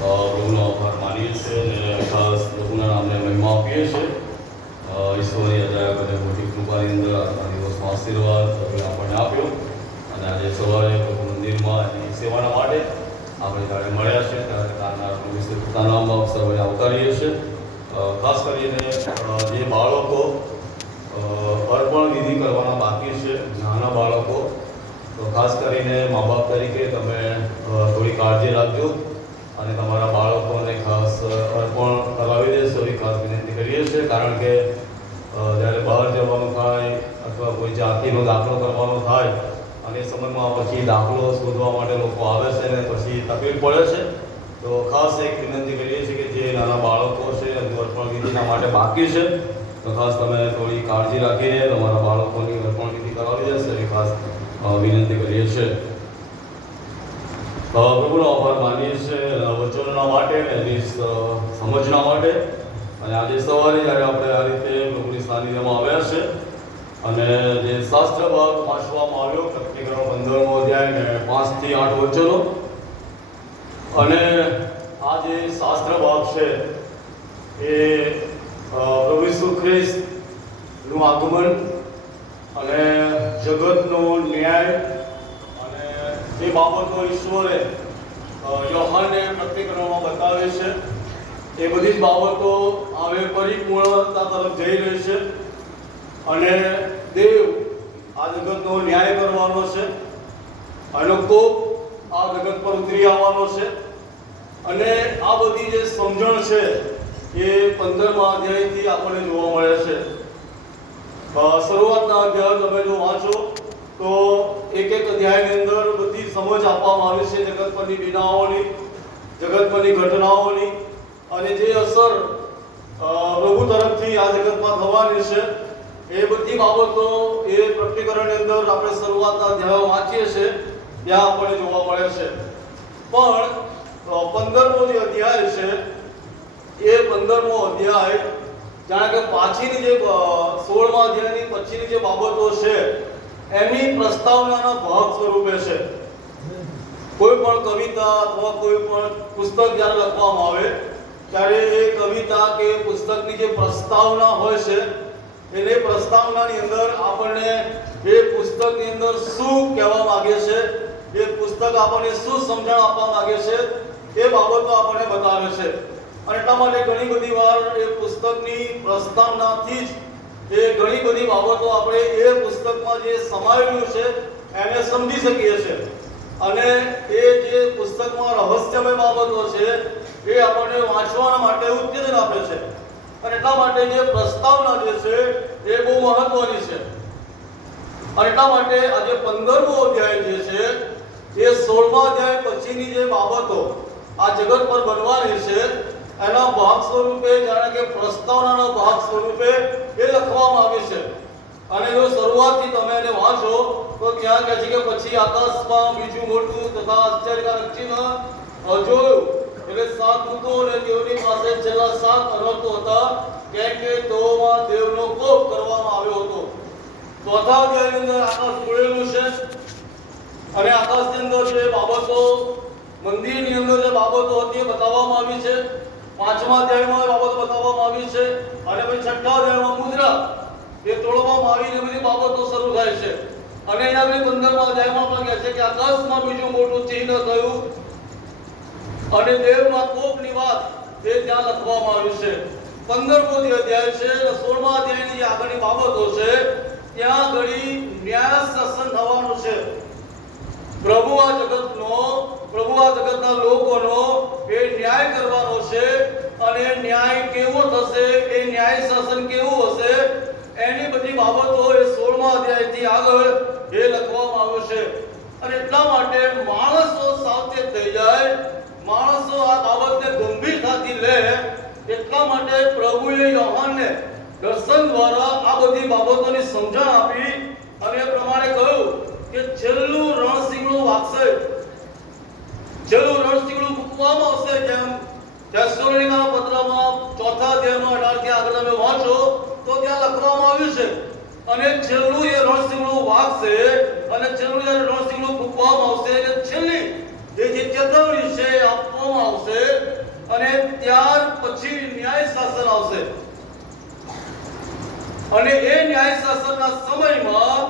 પ્રભુનો આભાર માનીએ છીએ અને ખાસ પ્રભુના નામને મહિમા આપીએ છીએ. ઈશ્વરની અજાયબ અને મોટી કૃપાની અંદર આજના દિવસમાં આશીર્વાદ પ્રભુએ આપણને આપ્યો અને આજે સવારે પ્રભુ મંદિરમાં એની સેવાના માટે આપણે જ્યારે મળ્યા છે ત્યારે તારના વિશે પોતાના નામમાં સર્વને આવકારીએ છીએ. ખાસ કરીને જે બાળકો અર્પણ વિધિ કરવાના બાકી છે, નાના બાળકો, તો ખાસ કરીને મા બાપ તરીકે તમે થોડી કાળજી રાખજો અને તમારા બાળકોને ખાસ અર્પણ કરાવી દેશો એવી ખાસ વિનંતી કરીએ છીએ. કારણ કે જ્યારે બહાર જવાનું થાય અથવા કોઈ જાતિનો દાખલો કરવાનો થાય અને એ સમયમાં પછી દાખલો શોધવા માટે લોકો આવે છે ને પછી તકલીફ પડે છે, તો ખાસ એક વિનંતી કરીએ છીએ કે જે નાના બાળકો છે અર્પણ વિધિના માટે બાકી છે તો ખાસ તમે થોડી કાળજી રાખીને તમારા બાળકોની અર્પણ વિધિ કરાવી દેશો એવી ખાસ વિનંતી કરીએ છીએ. પ્રભુનો આભાર માનીએ છીએ વચનોના માટે એની સમજના માટે. અને આજે સવારે જ્યારે આપણે આ રીતે પ્રભુની સાનિધ્યમાં આવ્યા છે અને જે શાસ્ત્ર ભાગ વાંચવામાં આવ્યો પ્રકટીકરણ 15મો અધ્યાય ને 5 થી 8 વચનો, અને આ જે શાસ્ત્ર ભાગ છે એ પ્રભુ ઈસુ ખ્રિસ્તનું આગમન અને જગતનો ન્યાય અને એ બાબતો ઈશ્વરે યોહાનને પ્રકટીકરણમાં બતાવે છે. એ બધી જ બાબતો હવે પરિપૂર્ણતા તરફ જઈ રહી છે અને દેવ આ જગતનો ન્યાય કરવાનો છે, એનો કોપ આ જગત પર ઉતરી આવવાનો છે. અને આ બધી જે સમજણ છે એ 15મા અધ્યાયથી આપણને જોવા મળે છે. શરૂઆતના અધ્યાય તમે જો વાંચો તો એક અધ્યાયની અંદર બધી સમજ આપવામાં આવી છે જગત પરની બીનાઓની, જગત પરની ઘટનાઓની અને જે અસર પ્રભુ તરફથી આ જગતમાં થવાની છે એ બધી બાબતો એ પ્રકટીકરણની અંદર આપણે શરૂઆતના અધ્યાયો વાંચીએ છીએ ત્યાં આપણને જોવા મળે છે. પણ 15મો જે અધ્યાય છે એ 15મો અધ્યાય જાણે કે પાછીની જે 16મા અધ્યાયની પછીની જે બાબતો છે એની પ્રસ્તાવનાના ભાગ સ્વરૂપે છે. કોઈ પણ કવિતા અથવા કોઈ પણ પુસ્તક જ્યારે લખવામાં આવે ત્યારે એ કવિતા કે પુસ્તકની જે પ્રસ્તાવના હોય છે એને પ્રસ્તાવનાની અંદર આપણને એ પુસ્તકની અંદર શું કહેવા માંગે છે, એ પુસ્તક આપણને શું સમજણ આપવા માંગે છે એ બાબતો આપણને બતાવે છે. અને એટલા માટે ઘણી બધી વાર એ પુસ્તકની પ્રસ્તાવનાથી જ એ ઘણી બધી બાબતો આપણે એ પુસ્તકમાં જે સમાયેલું છે એને સમજી શકીએ છીએ અને એ જે પુસ્તકમાં રહસ્યમય બાબતો છે એ આપણને વાંચવા માટે ઉત્તેજન આપે છે. અને એટલા માટે જે પ્રસ્તાવના જે છે એ બહુ મહત્વની છે. અને એટલા માટે આજે 15મો અધ્યાય જે છે એ 16મા અધ્યાય પછીની જે બાબતો આ જગત પર બનવાની છે એના ભાગ સ્વરૂપે જાણે કે પ્રસ્તાવનાના ભાગ સ્વરૂપે એ લખવામાં આવી છે. અને જો શરૂઆતથી તમે એને વાંચો તો ત્યાં કહે છે કે પછી આકાશમાં બીજું મોટું તથા આશ્ચર્યકારક ચિહ્ન જોયું, એટલે 7 દૂતો અને તેઓની પાસે છેલ્લા 7 અનર્થો હતા, કેમ કે તેઓમાં દેવનો કોપ કરવામાં આવ્યો હતો. ચોથા અધ્યાયની અંદર આકાશ ખોલેલું છે અને આકાશની અંદર જે બાબતો મંદિરની અંદર જે બાબતો હતી એ બતાવવામાં આવી છે. 5મા અધ્યાયમાં એ બાબતો બતાવવામાં આવી છે અને પછી 6થા અધ્યાયમાં મુદ્રા એ તોડવામાં આવીને બધી બાબતો શરૂ થાય છે. અને અહીંયા 15મા અધ્યાયમાં પણ કહે છે કે આકાશમાં બીજું મોટું ચિહ્ન થયું અને દેવના કોપની વાત એ ત્યાં લખવામાં આવ્યું છે. 15મો અધ્યાય છે અને 16મા અધ્યાયની જે આગળની બાબતો છે ત્યાં ઘડી ન્યાય શાસન થવાનું છે. પ્રભુ આ જગતના લોકોનો એ ન્યાય કરવાનો છે અને ન્યાય કેવો થશે, એ ન્યાય શાસન કેવું હશે એની બધી બાબતો એ 16મા અધ્યાયથી આગળ એ લખવામાં આવ્યું છે. અને એટલા માટે માણસો સાવચેત થઈ જાય, માણસો આ બાબતને ગંભીરતાથી લે, એટલા માટે પ્રભુએ યોહાનને દર્શન દ્વારા આ બધી બાબતોની સમજણ આપી અને એ પ્રમાણે કહ્યું કે છેલ્લું રણશીંગડું વાગશે, છેલ્લું રણશીંગડું ફૂંકવામાં આવશે. જેમ થેસલોનિકાના પત્રમાં 4થા અધ્યાયમાં 18 થી આગળ તમે વાંચો તો ત્યાં લખવામાં આવ્યું છે. અને છેલ્લું એ રણશીંગડું વાગશે અને છેલ્લું જ્યારે રણશીંગડું ફૂંકવામાં આવશે એટલે છેલ્લી જે ચેતવણી છે આપવામાં આવશે અને ત્યાર પછી ન્યાય શાસન આવશે અને એ ન્યાય શાસનના સમયમાં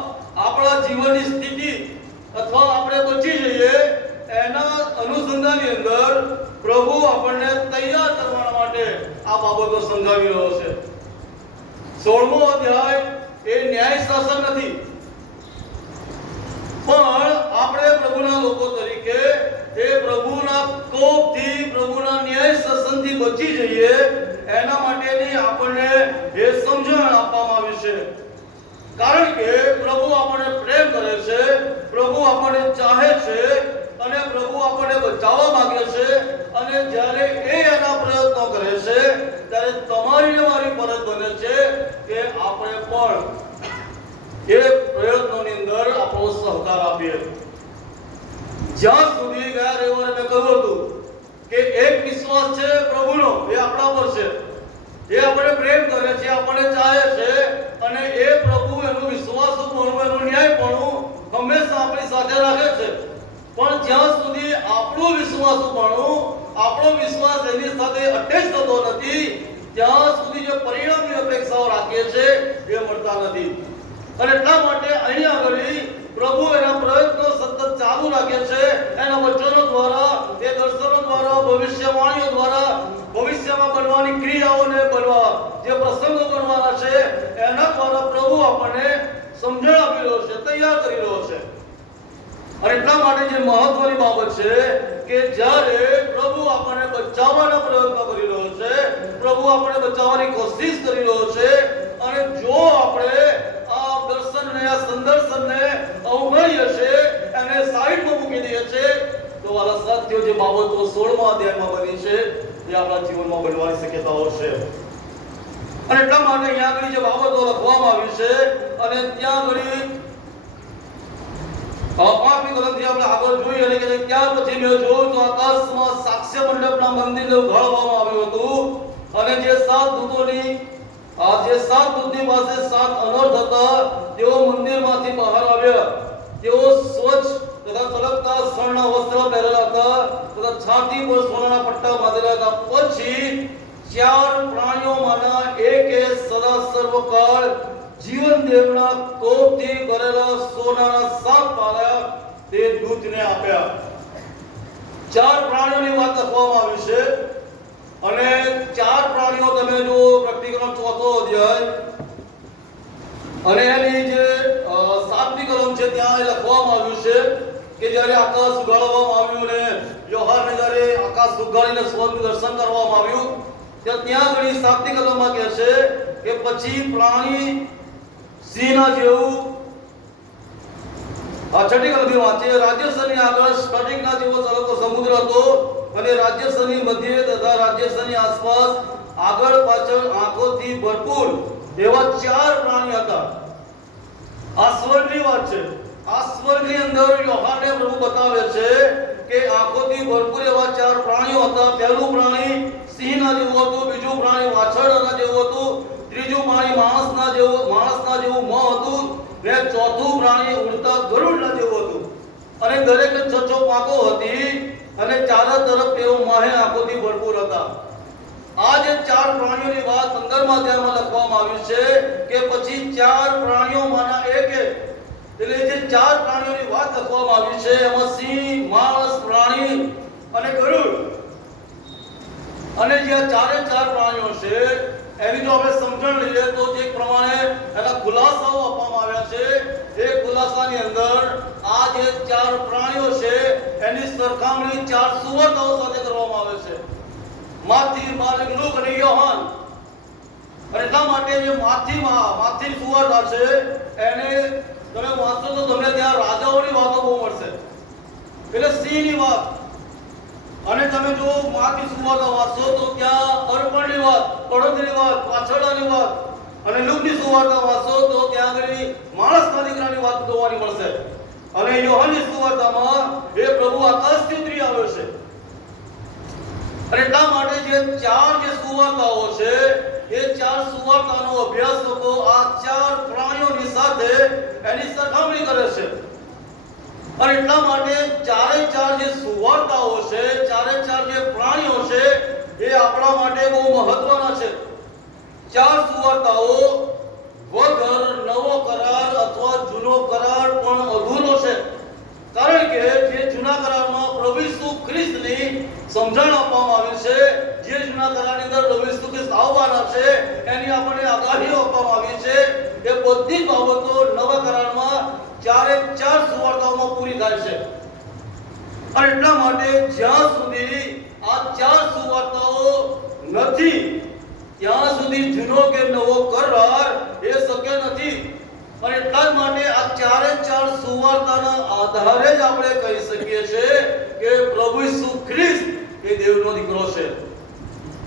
આપણા જીવનની સ્થિતિ અથવા આપણે બચી જઈએ એના અનુસંધાનની અંદર પ્રભુ આપણને તૈયાર કરવા માટે આ બાબતો સમજાવી રહ્યો છે. 16મો અધ્યાય એ ન્યાય શાસન નથી, પણ આપણે પ્રભુના લોકો તરીકે એ પ્રભુના કોપથી, પ્રભુના ન્યાય શાસનથી બચી જઈએ એના માટેની આપણને એ સમજણ આપવામાં આવી છે. કારણ કે પ્રભુ આપણને પ્રેમ કરે છે, પ્રભુ આપણને ચાહે છે અને પ્રભુ આપણને બચાવવા માંગે છે. અને જ્યારે એ એના પ્રયત્નો કરે છે ત્યારે તમારી ને મારી ફરજ બને છે કે આપણે પણ એ પ્રયત્નોની અંદર આપણો સહકાર આપીએ. જ્યાં સુધી ગયા રવિવારે મેં કહ્યું હતું કે એક વિશ્વાસ છે પ્રભુનો, એ આપણા પર છે. એ આપણે પ્રેમ કરે છે, આપણને ચાહે છે અને એ પ્રભુ એનું વિશ્વાસુપણું, એનું ન્યાયપણું હંમેશા આપણી સાથે રાખે છે. પણ જ્યાં સુધી આપણું વિશ્વાસુપણું, આપણો વિશ્વાસ એની સાથે અટેચ થતો નથી ત્યાં સુધી જે પરિણામની અપેક્ષાઓ રાખીએ છીએ એ મળતા નથી. અને એટલા માટે અહીંયા આગળ પ્રભુ એના પ્રયત્નો સતત ચાલુ રાખે છે. એના વચનો દ્વારા, એ દર્શનો દ્વારા, ભવિષ્યવાણીઓ દ્વારા, ભવિષ્યમાં બનવાની ક્રિયાઓને બનવા જે પ્રસંગો બનવાના છે એના દ્વારા પ્રભુ આપણને સમજણ આપી રહ્યો છે, તૈયાર કરી રહ્યો છે. અને એટલા માટે જે મહત્વની બાબત છે કે જ્યારે પ્રભુ આપણને બચાવવાના પ્રયત્નો કરી રહ્યો છે, પ્રભુ આપણને બચાવવાની કોશિશ કરી રહ્યો છે અને જો આપણે આ દર્શનને, આ સંદર્શનને અવગણીએ છે, એને સાઈડમાં મૂકી દઈએ છે, તો વાલા સાથીઓ જે બાબતો 16મા અધ્યાયમાં બની છે એ આપણા જીવનમાં બનવાની શક્યતાઓ છે. અને એટલા માટે અહીંયા આગળ જે બાબતો લખવામાં આવી છે અને ત્યાં આગળ 5મી કલમથી આપણે આગળ જોઈએ અને કે ત્યાર પછી મેં જોયું તો આકાશમાં સાક્ષ્ય મંડપના મંદિરને ઉઘાડવામાં આવ્યું હતું અને જે 7 દૂતોની પાસે 7 અનર્થ હતા તેઓ મંદિરમાંથી બહાર આવ્યા. તેઓ સ્વચ્છ તથા ચળકતા સ્વર્ણના વસ્ત્ર પહેરેલા હતા તથા છાતી પર સોનાના પટ્ટા બાંધેલા હતા. પછી 4 પ્રાણીઓમાંના એકે સદા સર્વકાળ જીવન દેવના કોપથી ભરેલા સોનાના 7 પાયા તે દૂતને આપ્યા. 4 પ્રાણીઓની વાત લખવામાં આવી છે અને 4 પ્રાણીઓ તમે જો પ્રેક્ટિકલનો 4થો અધ્યાય અને એની જે 7મી કલમ છે ત્યાં લખવામાં આવ્યું છે કે જ્યારે આકાશ ઉઘાડવામાં આવ્યું અને યોહાનને જ્યારે આકાશ ઉઘાડીને સ્વર્ગનું દર્શન કરવામાં આવ્યું ત્યાં ઘણી 7મી કલમમાં કહે છે કે પછી પ્રાણી સિંહના જેવું, આ 6ઠી કલમની વાત છે, રાજ્યસરની આગળ સ્ફટિકના જેવો ચળકતો સમુદ્ર હતો અને રાજ્યસરની મધ્યે તથા રાજ્યસરની આસપાસ આગળ પાછળ આંખોથી ભરપૂર એવા 4 પ્રાણી હતા. આ સ્વર્ગની વાત છે. આ સ્વર્ગની અંદર યોહાનને પ્રભુ બતાવે છે કે આંખોથી ભરપૂર એવા 4 પ્રાણીઓ હતા. પહેલું પ્રાણી સિંહના જેવું હતું, બીજું પ્રાણી વાછરડાના જેવું હતું, ત્રીજું પ્રાણી માણસના જેવું મોં હતું ને ચોથું પ્રાણી ઉડતા ગરુડના જેવું હતું. અને દરેકે 6 પાંખો હતી અને ચારે તરફ તેઓ માહે આંખોથી ભરપૂર હતા. આ જે 4 પ્રાણીઓની વાત 15મા અધ્યાયમાં લખવામાં આવી છે કે પછી 4 પ્રાણીઓમાંના એકે, એટલે જે 4 પ્રાણીઓની વાત લખવામાં આવી છે એમાં સિંહ, માણસ, પ્રાણી અને ગરુડ, અને જે 4 પ્રાણીઓ છે એની જો આપણે સમજણ લઈએ તો જે પ્રમાણે એના ખુલાસાઓ આપવામાં આવ્યા છે એ ખુલાસાની અંદર આ જે 4 પ્રાણીઓ છે એની સરખામણી 4 સુવાર્તાઓ સાથે કરવામાં આવે છે. માથી, માર્ક, લૂક અને યોહાન. અને એટલા માટે જે માથી સુવાર્તા છે એને તમે વાંચો તો તમને ત્યાં રાજાઓની વાતો બહુ મળશે, એટલે સિંહની વાત. અને તમે જો માથી સુવાર્તા વાંચો તો ત્યાં અર્પણની વાત, પડોશની વાત, પાછળની વાત, અને લૂકની સુવાર્તા વાંચો તો ત્યાં આગળ માણસના દીકરાની વાત જોવાની મળશે. અને યોહાનની સુવાર્તામાં એ પ્રભુ આકાશથી ઉતરી આવ્યો છે. અને એટલા માટે જે 4 સુવાર્તાઓ છે એ 4 સુવાર્તાનો અભ્યાસ લોકો આ 4 પ્રાણીઓની સાથે એની સરખામણી કરે છે. અને એટલા માટે 4 જે સુવાર્તાઓ છે, 4 જે પ્રાણીઓ છે એ આપણા માટે બહુ મહત્વના છે. 4 સુવાર્તાઓ વગર નવો કરાર અથવા જૂનો કરાર પણ અધૂરો છે. કારણ કે જે જૂના કરારમાં પ્રભુ ઈસુ ખ્રિસ્તની સમજણ આપવામાં આવી છે, જે જૂના કરારની અંદર પ્રભુ ઈસુ ખ્રિસ્ત આવવાના છે એની આપણને આગાહીઓ આપવામાં આવી છે, એ બધી બાબતો નવા કરારમાં 4 સુવાર્તાઓમાં પૂરી થાય છે. અને એટલા માટે જ્યાં સુધી આ 4 સુવાર્તાઓ નથી ત્યાં સુધી જૂનો કે નવો કરાર એ શક્ય નથી. અને એટલા જ માટે આ 4 સુવાર્તાના આધારે જ આપણે કહી શકીએ છીએ કે પ્રભુ ઈસુ ખ્રિસ્ત એ દેવનો દીકરો છે.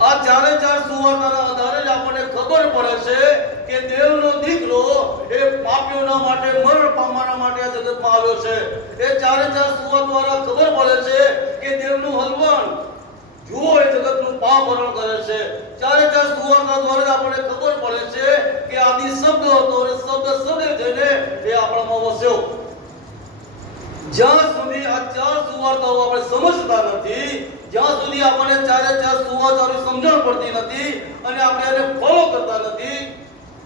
આ 4 સુવાર્તાના આધારે જ આપણને ખબર પડે છે કે દેવનો દીકરો એ પાપીઓના માટે મરણ પામવાના માટે આ જગતમાં આવ્યો છે. એ 4 સુવાર્તા દ્વારા ખબર પડે છે કે દેવનું હલવાણ જુઓ એ જગતનું પાપ હરણ કરે છે. 4 સુવાર્તા દ્વારા જ આપણને ખબર પડે છે કે આદિ શબ્દ હતો અને શબ્દ સદૈવ જઈને એ આપણામાં વસ્યો. જ્યાં સુધી આ 4 સુવાર્તાઓ આપણે સમજતા નથી, જ્યાં સુધી આપણને 4 સુવાર્તાઓની સમજણ પડતી નથી અને આપણે એને ફોલો કરતા નથી,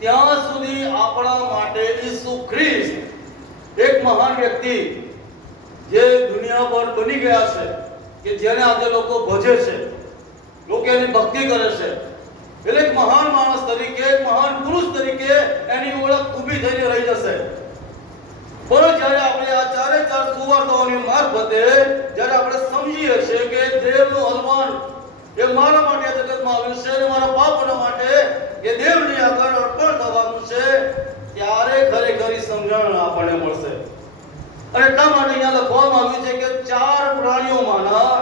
ત્યાં સુધી આપણા માટે ઈસુ ખ્રિસ્ત એક મહાન વ્યક્તિ જે દુનિયા પર બની ગયા છે, કે જેને આજે લોકો ભજે છે, લોકો એની ભક્તિ કરે છે, એટલે એક મહાન માણસ તરીકે, એક મહાન પુરુષ તરીકે એની ઓળખ ઊભી થઈને રહી જશે. પણ જ્યારે આપણે આ 4 સુવાર્તાઓની મારફતે જ્યારે આપણે સમજીએ છીએ કે દેવનું હલવાણ એ મારા માટે જગતમાં આવ્યું છે અને મારા પાપોના માટે એ દેવની આગળ અર્પણ થવાનું છે, ત્યારે ખરેખર સમજણ આપણને મળશે. અને એટલા માટે અહીંયા લખવામાં આવ્યું છે કે 4 પ્રાણીઓમાંના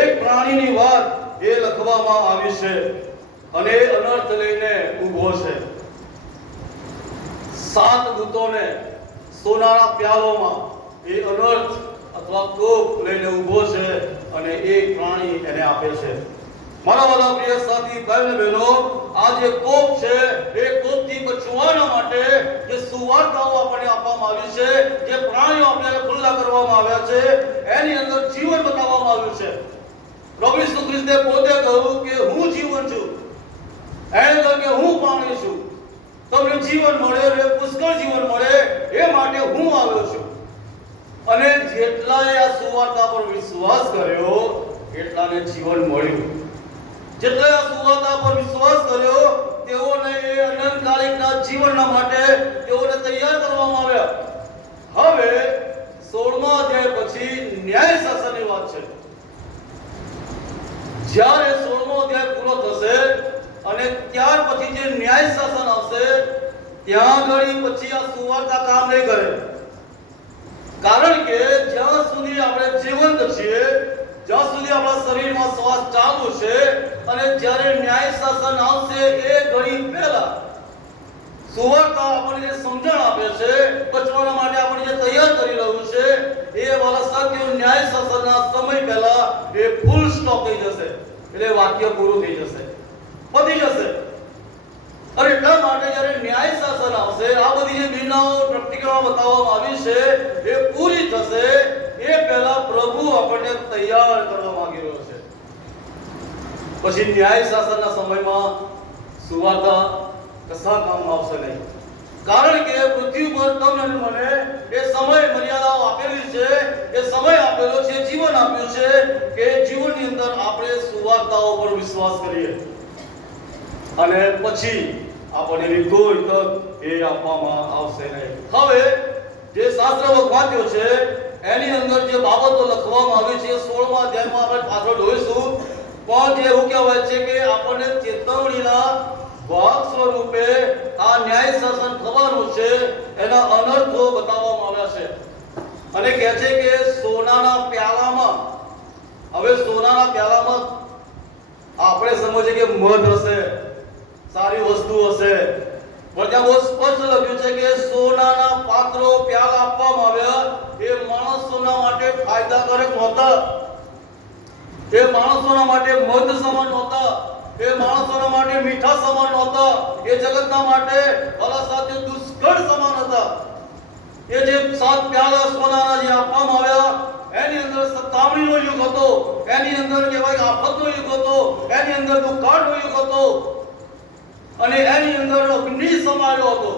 એક પ્રાણીની વાત એ લખવામાં આવી છે અને એ અનર્થ લઈને ઊભો છે. 7 દૂતોને સોનાના પ્યાલોમાં એ અનર્થ અથવા કોપ લઈને ઊભો છે અને એક પ્રાણી એને આપે છે. મારા વાલા પ્રિય સાથી ભાઈ અને બહેનો, આ જે કોપ છે એ કોપથી બચવાના માટે જે સુવાર્તાઓ આપણને આપવામાં આવી છે, જે પ્રાણીઓ આપણને ખુલ્લા કરવામાં આવ્યા છે, એની અંદર જીવન બતાવવામાં આવ્યું છે. પ્રભુ ઈસુ ખ્રિસ્તે પોતે કહ્યું કે હું જીવન છું, એણે કહ્યું કે હું પાણી છું, તમને જીવન મળે અને પુષ્કળ જીવન મળે એ માટે હું આવ્યો છું. અને જેટલાએ આ સુવાર્તા પર વિશ્વાસ કર્યો એટલાને જીવન મળ્યું. જેટલાએ આ સુવાર્તા પર વિશ્વાસ કર્યો તેઓને એ અનંતકાલિકના જીવનના માટે તેઓને તૈયાર કરવામાં આવ્યા. હવે 16મા અધ્યાય પછી ન્યાય શાસનની વાત છે. જ્યારે 16મો અધ્યાય પૂરો થશે અને ત્યાર પછી જે ન્યાય શાસન આવશે, ત્યાં ઘડી પછી આ સુવાર્તા કામ નહીં કરે. કારણ કે જ્યાં સુધી આપણે જીવંત છીએ, જ્યાં સુધી આપણા શરીરમાં શ્વાસ ચાલુ છે, અને જ્યારે ન્યાય શાસન આવશે એ ઘડી પહેલા સુવાર્તા આપણને જે સમજણ આપે છે, બચવાના માટે આપણને જે તૈયાર કરી રહ્યું છે, એ વાલા સાથીઓ ન્યાય શાસનના સમય પહેલા એ ફૂલ સ્ટોપ થઈ જશે. એટલે વાક્ય પૂરું થઈ જશે, પતી જશે. અને એટલા માટે જ્યારે ન્યાય શાસન આવશે, આ બધી જે બીનાઓ પ્રેક્ટિકલમાં બતાવવામાં આવી છે એ પૂરી થશે એ પહેલા પ્રભુ આપણને તૈયાર કરવા માંગી રહ્યો છે. પછી ન્યાય શાસનના સમયમાં સુવાર્તા કશા કામમાં આવશે નહીં. કારણ કે પૃથ્વી પર તમને અને મને એ સમય મર્યાદાઓ આપેલી છે, એ સમય આપેલો છે, જીવન આપ્યું છે કે જીવનની અંદર આપણે સુવાર્તાઓ પર વિશ્વાસ કરીએ અને પછી આપણને કોઈ તક એ આપવામાં આવશે નહીં. હવે જે શાસ્ત્ર વાક્યો છે એની અંદર જે બાબતો લખવામાં આવી છે 16મા અધ્યાયમાં આપણે પાછળ જોઈશું. પણ જે એવું કહેવાય છે કે આપણને ચેતવણીના ભાગ સ્વરૂપે આ ન્યાય શાસન થવાનું છે, એના અનર્થો બતાવવામાં આવ્યા છે. અને કહે છે કે સોનાના પ્યાલામાં, હવે સોનાના પ્યાલામાં આપણે સમજીએ કે મધ હશે, સારી વસ્તુ હશે, પણ ત્યાં બહુ સ્પષ્ટ લખ્યું છે કે સોનાના પાત્રો પ્યાલા આપવામાં આવ્યા એ માણસોના માટે ફાયદાકારક નહોતા, એ માણસોના માટે મધ સમાન નહોતા, એ માણસોના માટે મીઠા સમાન નહોતા, એ જગતના માટે ભલા સાથે દુષ્કળ સમાન હતા. એ જે 7 પ્યાલા સોનાના જે આપવામાં આવ્યા એની અંદર સતાવણીનો યુગ હતો, એની અંદર કહેવાય આફતનો યુગ હતો, એની અંદર દુકાળનો યુગ હતો અને એની અંદર અગ્નિ સમાયો હતો.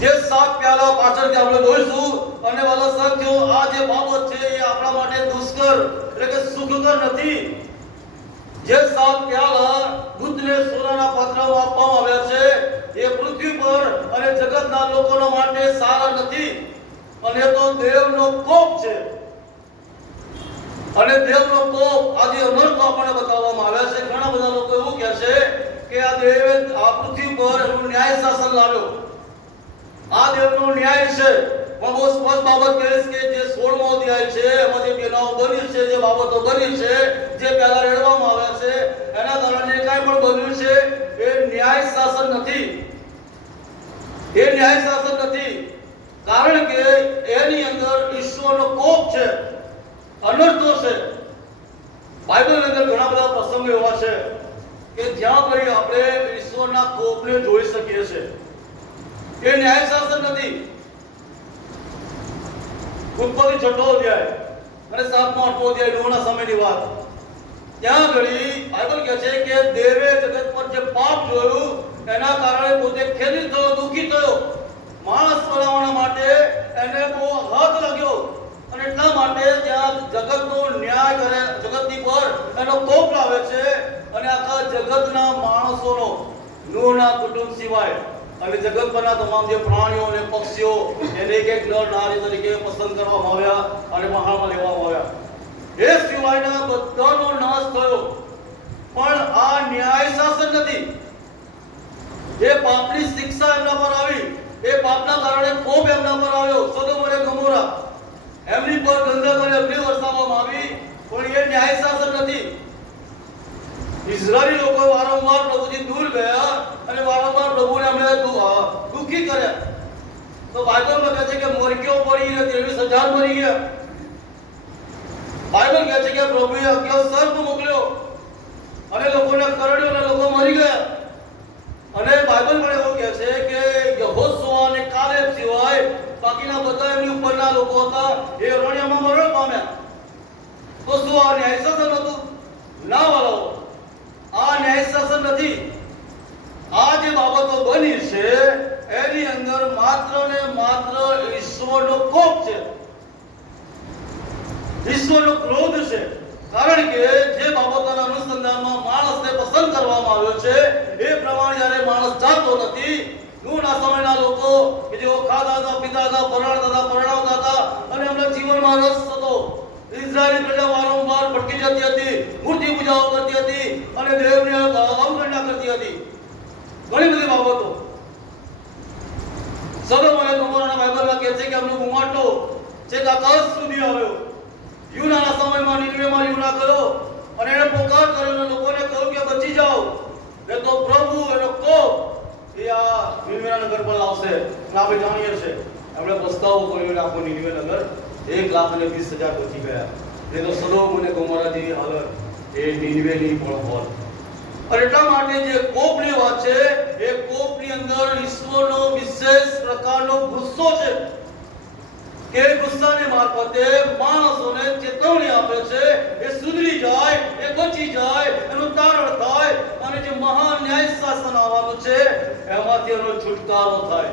જે 7 પ્યાલા પાછળથી આપણે જોઈશું. અને વાલા સાથીઓ, આ જે બાબત છે એ આપણા માટે દુષ્કર એટલે કે સુખકર નથી. જે 7 પ્યાલા દૂતને સોનાના પાત્રમાં આપવામાં આવ્યા છે એ પૃથ્વી પર અને જગતના લોકોના માટે સારા નથી અને તો દેવનો કોપ છે. અને દેવનો કોપ આજે અનર્થ આપણને બતાવવામાં આવ્યા છે. ઘણા બધા લોકો એવું કહે છે કે આ દેવે આ પૃથ્વી પર ન્યાય શાસન લાવ્યો, આ દેવનો ન્યાય છે. પણ બહુ સ્પષ્ટ બાબત કહીશ કે જે 16મો અધ્યાય છે એમાં જે બેનાઓ બની છે, જે બાબતો બની છે, જે પહેલા રેડવામાં આવ્યા છે, એના કારણે કાંઈ પણ બન્યું છે એ ન્યાય શાસન નથી. એ ન્યાય શાસન નથી, કારણ કે એની અંદર ઈશ્વરનો કોપ છે, અનર્થો છે. બાઇબલની અંદર ઘણા બધા પ્રસંગો એવા છે કે જ્યાં કરી આપણે ઈશ્વરના કોપને જોઈ શકીએ છીએ. એ ન્યાય શાસન નથી. ઉત્પત્તિ 6 અધ્યાય અને 7મો 8મો અધ્યાય નોહના સમયની વાત. ત્યાં ઘડી બાઇબલ કહે છે કે દેવે જગત પર જે પાપ જોયું એના કારણે પોતે ખેદિત થયો, દુઃખી થયો. માણસ બનાવવા માટે એને બહુ હાથ લાગ્યો અને એટલા માટે ત્યાં જગતનો ન્યાય કરે, જગતની પર એનો કોપ લાવે છે અને આખા જગતના માણસોનો, નૂહના કુટુંબ સિવાય અને જગત પરના તમામ જે પ્રાણીઓ અને પક્ષીઓ એને એક નર નારી તરીકે પસંદ કરવામાં આવ્યા અને મહાલમાં લેવામાં આવ્યા. એ સિવાયના બધાનો નાશ થયો. પણ આ ન્યાય શાસન નથી. એ પાપની શિક્ષા એમના પર આવી, એ પાપના કારણે કોપ એમના પર આવ્યો. સોદોમ અને ગોમોરા એમની પર ગંધક અને અગ્નિ વરસાવવામાં આવી, પણ એ ન્યાય શાસન નથી. ઇઝરાયલી લોકો વારંવાર પ્રભુથી દૂર ગયા અને વારંવાર પ્રભુને એમણે દુઃખી કર્યા. તો બાઇબલમાં કહે છે કે મોરકીઓ પડી અને 23,000 મરી ગયા. બાઇબલ કહે છે કે પ્રભુએ અજ્ઞાત સર્પ મોકલ્યો અને લોકોને કરડ્યો અને લોકો મરી ગયા. અને બાઇબલ પણ એવું કહે છે કે યહોશુઆ અને કાલેબ સિવાય બાકીના બધા એમની ઉપરના લોકો હતા એ રણ્યમાં મરણ પામ્યા. તો શું આ ન્યાય શાસન હતું? ના વાળો, આ ન્યાય શાસન નથી. આ જે બાબતો બની છે એની અંદર માત્ર ને માત્ર ઈશ્વરનો કોપ છે, ઈશ્વરનો ક્રોધ છે. કારણ કે જે બાબતોના અનુસંધાનમાં માણસને પસંદ કરવામાં આવ્યો છે એ પ્રમાણે જ્યારે માણસ ચાલતો નથી. નૂહના સમયના લોકો કે જેઓ ખાતા હતા, પીતા હતા, પરણાવતા હતા અને એમના જીવનમાં રસ હતો. ઇઝરાયલી પ્રજા વારંવાર ભટકી જતી હતી, મૂર્તિ પૂજાઓ કરતી હતી અને દેવની અવગણના કરતી હતી. ઘણી બધી બાબતો. સોદોમ અને ગોમોરાના બાઇબલમાં કહે છે કે એમનો ગુમાટો છેક આકાશ સુધી આવ્યો. યુનાના સમયમાં નીનવેમાં યુના ગયો અને એને પોકાર કર્યો અને લોકોને કહ્યું કે બચી જાઓ, એ તો પ્રભુ એનો કોપ એ આ નીનવેના નગર પર આવશે. આપણે જાણીએ છીએ એમણે પસ્તાવો કર્યો અને આખું નીનવે નગર 1,20,000 બચી ગયા. એ તો સોદોમ અને ગોમોરા જેવી હાલત એ નીનવેની પણ હોત. અને એટલા માટે જે કોપની વાત છે એ કોપની અંદર ઈશ્વરનો વિશેષ પ્રકારનો ગુસ્સો છે કે ગુસ્સાની મારફતે માણસોને ચેતવણી આપે છે એ સુધરી જાય, એ બચી જાય, એનું તારણ થાય અને જે મહાન ન્યાય શાસન આવવાનું છે એમાંથી એનો છુટકારો થાય.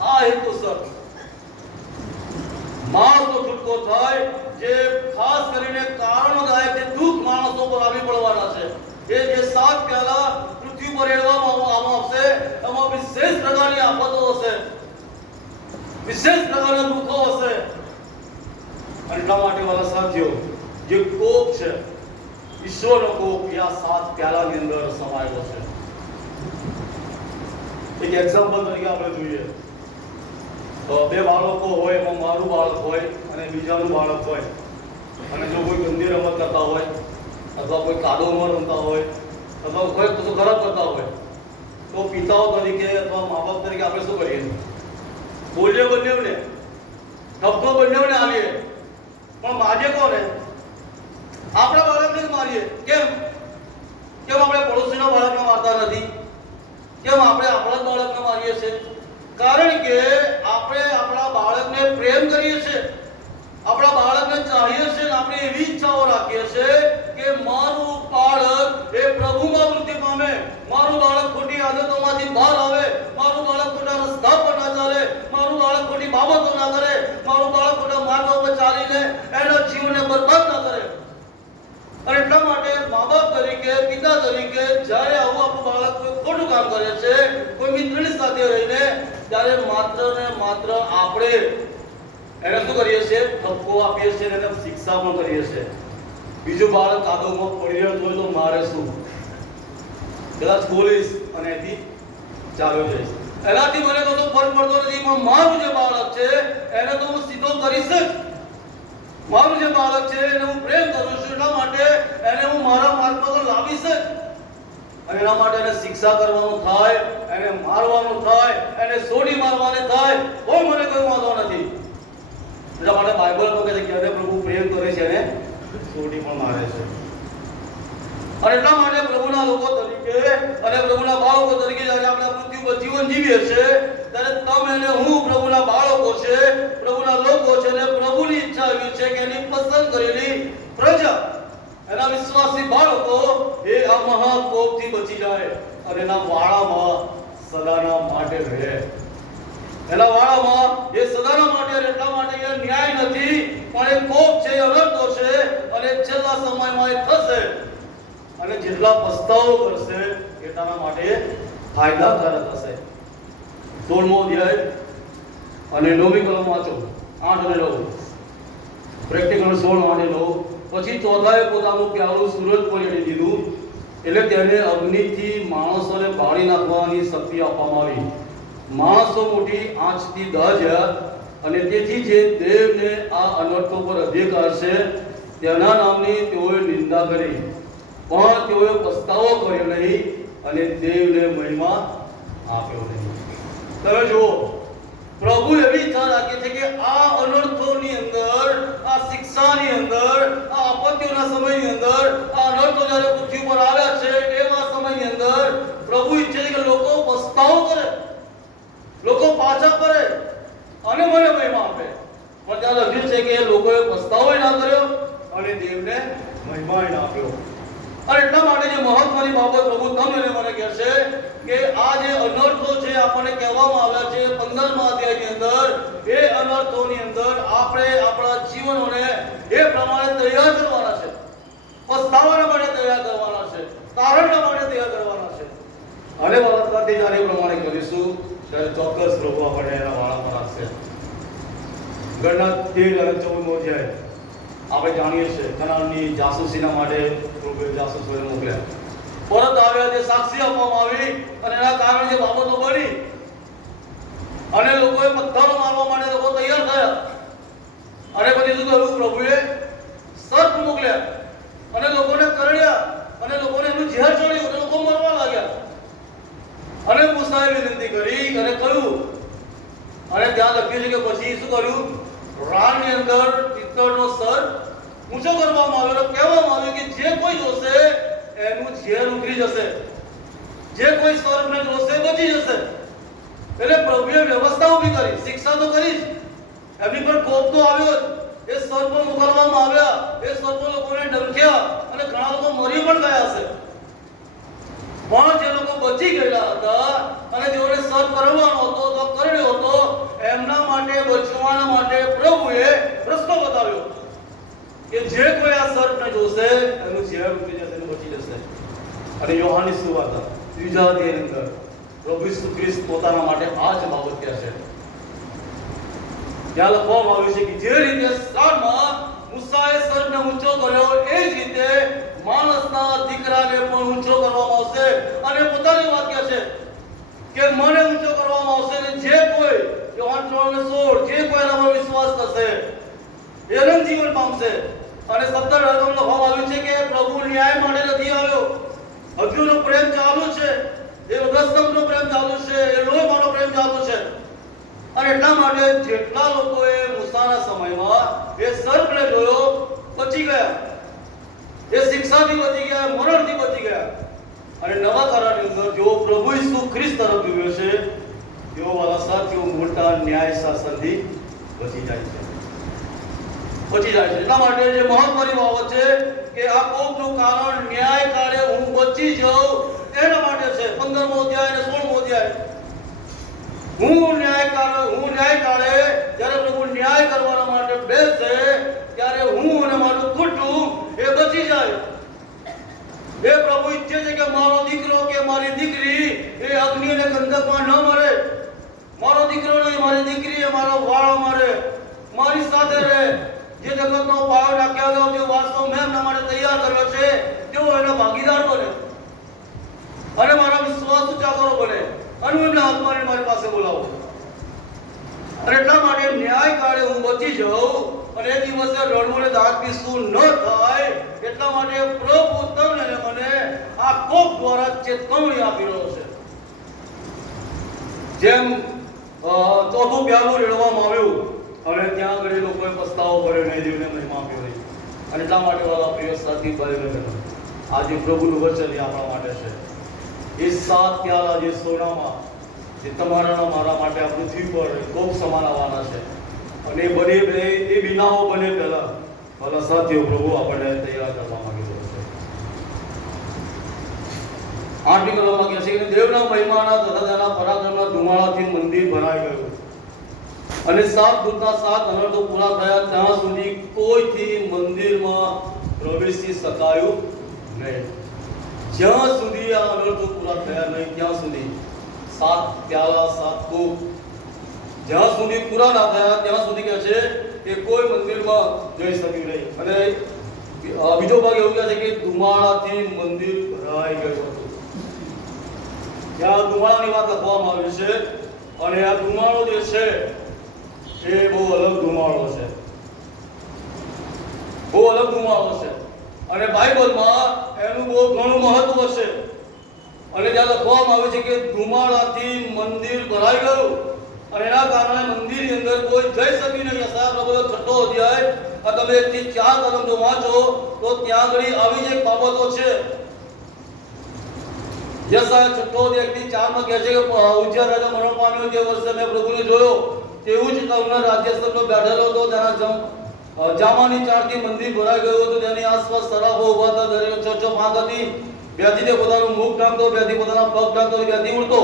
આ હેતુસર માણસનો છૂટકો થાય, જે ખાસ કરીને કારણોદાયક જે દુઃખ માણસો પર આવી પડવાના છે. એ જે 7 પ્યાલા પૃથ્વી પર રેડવામાં આવશે એમાં વિશેષ પ્રકારની આફતો હશે, વિશેષ પ્રકારના દુઃખો હશે. અને એટલા માટે વાલા સાથીઓ, જે કોપ છે ઈશ્વરનો કોપ એ આ 7 પ્યાલાની અંદર સમાયેલો છે. એક એક્ઝામ્પલ તરીકે આપણે જોઈએ તો 2 બાળકો હોય, એમાં મારું બાળક હોય અને બીજાનું બાળક હોય અને જો કોઈ ગંદી રમત કરતા હોય અથવા કોઈ કાદવમાં રમતા હોય અથવા કોઈ કશું ખરાબ કરતા હોય તો પિતાઓ તરીકે અથવા મા બાપ તરીકે આપણે શું કરીએ? બોલીએ બંનેવને, ઠપકો બંનેવને આલીએ, પણ મારીએ કોને? આપણા બાળકને જ મારીએ. કેમ આપણે પડોશીના બાળકને મારતા નથી? કેમ આપણે આપણા બાળકને મારીએ છીએ? કારણ કે આપણે આપણા બાળકને પ્રેમ કરીએ છીએ. આપણા બાળકને ચાહીએ છે ને આપણે એવી ઈચ્છાઓ રાખીએ છે કે મારું બાળક એ પ્રભુમાં વૃદ્ધિ પામે, મારું બાળક ખોટી આદતોમાંથી બહાર આવે, મારું બાળક ખોટા રસ્તા પર ના ચાલે, મારું બાળક ખોટી બાબતો ના કરે, મારું બાળક ખોટા માર્ગો પર ચાલીને એના જીવનને બરબાદ ના કરે. અને એટલા માટે મા બાપ તરીકે, પિતા તરીકે જ્યારે આવું આપણું બાળક કોઈ ખોટું કામ કરે છે, કોઈ મિત્રની સાથે રહીને, ત્યારે માત્ર ને માત્ર આપણે એને શું કરીએ છીએ? ઠપકો આપીએ છીએ અને શિક્ષા પણ કરીએ છીએ. બીજું બાળક કાદવમાં પડી રહ્યો હોય તો મારે શું? કદાચ બોલીશ અને એથી ચાલ્યો જઈશ. એનાથી મને તો ફરક પડતો નથી, પણ મારું જે બાળક છે એને તો હું સીધો કરીશ જ. મારું જે બાળક છે એને હું પ્રેમ કરું છું, એટલા માટે એને હું મારા માર્ગ પર લાવીશ જ. અને એના માટે એને શિક્ષા કરવાનું થાય, એને મારવાનું થાય, એને સોડી મારવાની થાય, કોઈ મને કોઈ વાંધો નથી. એટલા માટે બાઇબલ કહે છે કે એને પ્રભુ પ્રેમ કરે છે અને સોડી પણ મારે છે. અને એટલા માટે પ્રભુના લોકો તરીકે અને પ્રભુના બાળકો તરીકે જ્યારે આપણે પૃથ્વી પર જીવન જીવીએ છીએ, ત્યારે તમે અને હું પ્રભુના બાળકો છે, પ્રભુના લોકો છે, અને પ્રભુની ઈચ્છા એવી છે કે એની પસંદ કરેલી પ્રજા, એના વિશ્વાસી બાળકો એ આ મહાકોપથી બચી જાય અને એના વાળામાં સદાના માટે રહે. એના વાળામાં એ સદાના માટે, એટલા માટે એ ન્યાય નથી, પણ એ કોપ છે, અનર્થો છે, અને છેલ્લા સમયમાં એ થશે. અને જેટલા પસ્તાવો કરશે એટલાના માટે ફાયદાકારક હશે. 16મો અધ્યાય અને 9મી કલમ વાંચો, 8 અને 9. પ્રેક્ટિકલ 16 અને 9. પછી ચોથાએ પોતાનું પ્યાલું સૂરજ પર રેડી દીધું, એટલે તેને અગ્નિથી માણસોને બાળી નાખવાની શક્તિ આપવામાં આવી. માણસો મોટી આંચથી દાઝ્યા, અને તેથી જે દેવને આ અનર્થો પર અધિકાર છે તેના નામની તેઓએ નિંદા કરી, પણ તેઓએ પસ્તાવો કર્યો નહીં અને દેવને મહિમા આપ્યો નહીં. તમે જુઓ, પ્રભુ એવી ઈચ્છા રાખે છે કે આ અનર્થોની અંદર, આ શિક્ષાની અંદર, આ આપત્તિઓના સમયની અંદર, આ અનર્થો જ્યારે પૃથ્વી પર આવ્યા છે એવા સમયની અંદર પ્રભુ ઈચ્છે છે કે લોકો પસ્તાવો કરે, લોકો પાછા ફરે અને મને મહિમા આપે. પણ ત્યાં લખ્યું છે કે લોકોએ પસ્તાવો ના કર્યો અને દેવને મહિમા ના આપ્યો. અને એટલા માટે જે મહત્વની બાબત પ્રભુ તમને મને કહે છે કે આ જે અનર્થો છે આપણને કહેવામાં આવ્યા છે 15મા અધ્યાયની અંદર, એ અનર્થોની અંદર આપણે આપણા જીવનોને એ પ્રમાણે તૈયાર કરવાના છે, પસ્તાવાના માટે તૈયાર કરવાના છે, તારણના માટે તૈયાર કરવાના છે. અને બળાત્કારથી જ્યારે પ્રમાણે કરીશું ત્યારે ચોક્કસ પ્રભુ આપણે એના વાળા પર રાખશે. ગણના 13 અને 14મો અધ્યાય આપણે જાણીએ છીએ, કનાનની જાસૂસીના માટે પ્રભુએ જાસૂસોને મોકલ્યા. પરત આવ્યા, તે સાક્ષી આપવામાં આવી અને એના કારણે જે બાબતો બની અને લોકોએ પથ્થરો મારવા માટે લોકો તૈયાર થયા. અને પછી શું કહ્યું? પ્રભુએ સર્પ મોકલ્યા અને લોકોને કરડ્યા અને લોકોને એનું ઝેર ચડ્યું અને લોકો મરવા લાગ્યા. અને મૂસાએ વિનંતી કરી અને કહ્યું, અને ત્યાં લખ્યું છે કે પછી શું કર્યું? રાણની અંદર પિત્તળનો સર ઊંચો કરવામાં આવ્યો, કહેવામાં આવ્યું કે જે કોઈ જોશે એનું ઝેર ઉતરી જશે, જે કોઈ સર્પને જોશે બચી જશે. એટલે પ્રભુએ વ્યવસ્થા ઊભી કરી, શિક્ષા તો કરી જ, એમની પર કોપ તો આવ્યો જ. એ સર્પો મોકલવામાં આવ્યા, એ સર્પો લોકોને ડંખ્યા અને ઘણા લોકો મરી પણ ગયા હશે. પણ જે લોકો બચી ગયેલા હતા અને જેઓને સર્પ કરવાનો હતો તો કરડ્યો હતો, એમના માટે બચવાના માટે પ્રભુએ રસ્તો બતાવ્યો કે જે કોઈ આ સર્પને જોશે એનું ઝેર ઉતરી જશે, એનું બચી જશે. અને યોહાનની સુવાર્ત 3જા અધ્યાયની અંદર પ્રભુ ઈસુ ખ્રિસ્ત પોતાના માટે આ જ બાબત કહે છે. ત્યાં લખવામાં આવ્યું છે કે જે રીતે સારમાં મૂસાએ સર્પને ઊંચો કર્યો, એ જ રીતે માણસના દીકરાને પણ ઊંચો કરવામાં આવશે. અને પોતાની વાત કહે છે કે મને ઊંચો કરવામાં આવશે, અને જે કોઈ યોહાન 3:16 જે કોઈ એના પર વિશ્વાસ કરશે એ અનંત જીવન પામશે. અને 17 લખવામાં આવ્યું છે કે પ્રભુ ન્યાય માટે નથી આવ્યો, હજુનો પ્રેમ ચાલુ છે, એ રસ્તમનો પ્રેમ ચાલુ છે, એ લોહીમાંનો પ્રેમ ચાલુ છે. અને એટલા માટે જેટલા લોકોએ મૂસાના સમયમાં એ સર્પને જોયો બચી ગયા, એ શિક્ષાથી બચી ગયા, મરણથી બચી ગયા. અને નવા કરારની અંદર જો પ્રભુ ઈસુ ખ્રિસ્ત તરફ જોયો છે તેઓ વાલા સાથીઓ મોટા ન્યાય શાસનથી બચી જાય છે. બચી જાય છે. એટલા માટે જે મહત્વની બાબત છે કે આ કોપનું કારણ ન્યાય કાળે હું બચી જાઉં એના માટે છે. 15મો અધ્યાય અને 16મો અધ્યાય. હું ન્યાય કાળે જ્યારે પ્રભુ ન્યાય કરવા માટે બેસે ત્યારે હું અને મારું કુટુંબ એ બચી જાય. એ પ્રભુ ઈચ્છે છે કે મારો દીકરો કે મારી દીકરી એ અગ્નિ અને ગંધકમાં ન મરે. મારો દીકરો નહીં, મારી દીકરી એ મારો વાળો મારે, મારી સાથે રહે. જે જગતનો પાયો નાખ્યા ગયો, જે વાસ્તવ મેં એમના માટે તૈયાર કર્યો છે, તેઓ એના ભાગીદાર બને અને મારા વિશ્વાસ ઉજાગરો બને અને હું એમના આત્માને મારી પાસે બોલાવો. અને એટલા માટે ન્યાય કાળે હું બચી જાઉં અને એ દિવસે રડવું ને દાંત પીસવું ન થાય. એટલા માટે પ્રભુ તમને અને મને આ કોપ દ્વારા ચેતવણી આપી રહ્યો છે. જેમ ચોથું પ્યાલું રેડવામાં આવ્યું અને ત્યાં આગળ લોકોએ પસ્તાવો કર્યો નહીં, દેવને મહિમા આપ્યો નહીં. અને એટલા માટે વાળા પ્રિય સાથી ભાઈ બહેનો, આજે પ્રભુનું વચન એ આપણા માટે છે. એ 7 પ્યાલા જે સોનામાં જે તમારા મારા માટે આ પૃથ્વી પર કોપ સમાન આવવાના છે અને એ બને એ બીનાઓ બને પહેલા વાલા સાથીઓ પ્રભુ આપણને તૈયાર કરવા માંગી રહ્યો છે. 8મી કલમમાં કહે છે કે દેવના મહિમાના તથા તેના પરાક્રમના ધુમાડાથી મંદિર ભરાઈ ગયું અને 7 દૂતના 7 અનર્થો પૂરા થયા ત્યાં સુધી કોઈથી મંદિરમાં પ્રવેશી શકાયું નહીં. જ્યાં સુધી આ અનર્થો પૂરા થયા નહીં ત્યાં સુધી 7 પ્યાલા 7 કોપ જ્યાં સુધી પૂરા ના થયા ત્યાં સુધી કહે છે કે કોઈ મંદિરમાં જઈ શક્યું નહીં. અને બીજો ભાગ એવું કહે છે કે ધુમાડાથી મંદિર ભરાઈ ગયું હતું. ત્યાં ધુમાડાની વાત લખવામાં આવી છે અને આ ધુમાડો જે છે એ બહુ અલગ ધુમાડો છે, બહુ અલગ ધુમાડો છે અને બાઇબલમાં એનું બહુ ઘણું મહત્વ છે. અને ત્યાં લખવામાં આવે છે કે ધુમાડાથી મંદિર ભરાઈ ગયું અને એના કારણે મંદિરની અંદર કોઈ જઈ શકી નહીં. યશાયા પ્રભુનો 6ઠો અધ્યાય આ તમે 1 થી 4 કલમ જો વાંચો તો ત્યાં આગળ આવી જ એક બાબતો છે. યશાયા 6ઠો અધ્યાય 1 થી 4 માં કહે છે કે ઉજ્જૈન રાજા મરણ પામ્યો તે વર્ષે મેં પ્રભુને જોયો, તેવું જ કવના રાજ્યસ્તંભ બેઠેલો હતો, તેના જામાની ચારથી મંદિર ભરાઈ ગયું હતું. તેની આસપાસ સરાફો ઉભા હતા, દરેક 6 પાંખ હતી. બેથી તે પોતાનું મુખ ઢાંકતો, બેથી પોતાના પગ ઢાંકતો, બેથી ઉડતો.